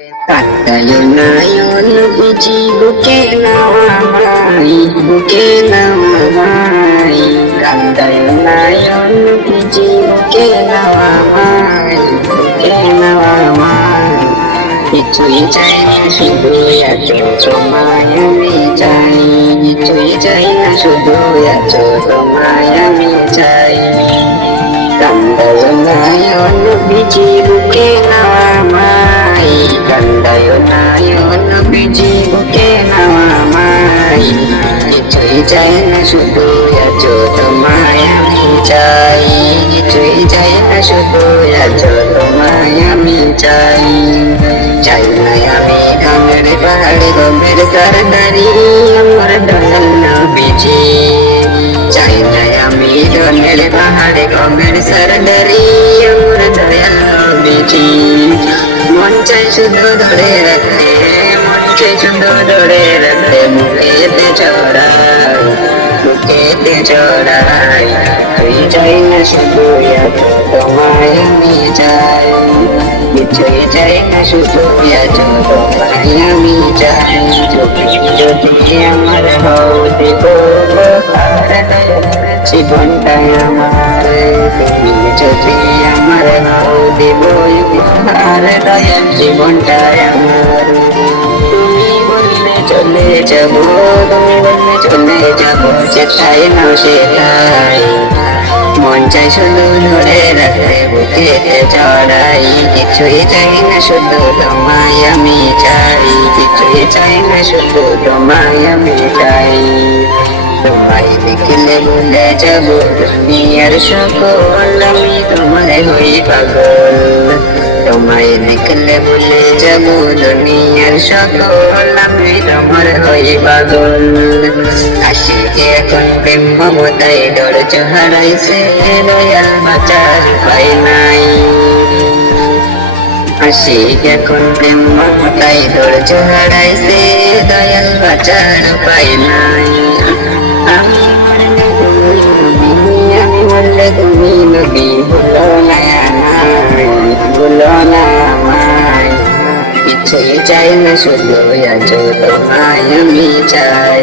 Kandayo nayon biji buke nawamai buke nawamai Kandayo nayon biji buke nawamai buke nawamai Itu ijainya sudu ya jodoh maya mijai Itu ijainya sudu ya jodoh maya mijai Kandayo nayon biji buke nawamai Kandayo nayon biji buke nawamai Itu ijainya sudu ya jodoh maya mijai Itu ijainya sudu ya jodoh maya mijai China yami kamere pahade gomere sardari amar dalal na biji China yami kamere pahade gomere sardari amar dalal na biji mon chai sudho dhore rakhe mon chai sudho dhore rakhe mukete chorai tui China sudho ya tomaya mi chai Bichai China sudho ya tomaya mi chai Jodi amar hauti bobo জীবনটা আমার তুমি যদি আমার হৌদি বই আর দয়াল জীবনটা আমার তুমি বললে চলে যাব তুমি বললে চলে যাব যেটাই না সেটাই মন চাই শুধু ধরে রাখতে বুকেতে চড়াই কিছুই চাই না শুধু তোমায় আমি চাই কিছুই চাই না শুধু তোমায় আমি চাই তোমায় দেখলে ভুলে যাব দুনিয়ার সকল আমি তোমায় হই পাগল তোমায় দেখলে ভুলে যাব দুনিয়ার সকল আমি তোমার হই পাগল আশিকে এখন প্রেম মমতায় ধৈর্য হারাইছে দয়াল বাঁচার উপায় নাই আশিক এখন প্রেম মমতায় ধৈর্য হারাইছে দয়াল বাঁচার উপায় নাই আমি বললে তুমি নবী ভুলো না আমায় কিছুই চাই না শুধু আজ তোমায় আমি চাই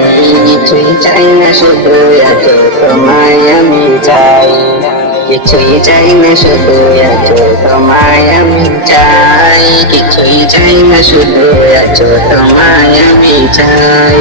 কিছুই চাই না শুধু আজ তোমায় আমি চাই কিছুই চাই না শুধু আজ তোমায় আমি চাই কিছুই চাই না শুধু আজ তোমায় আমি চাই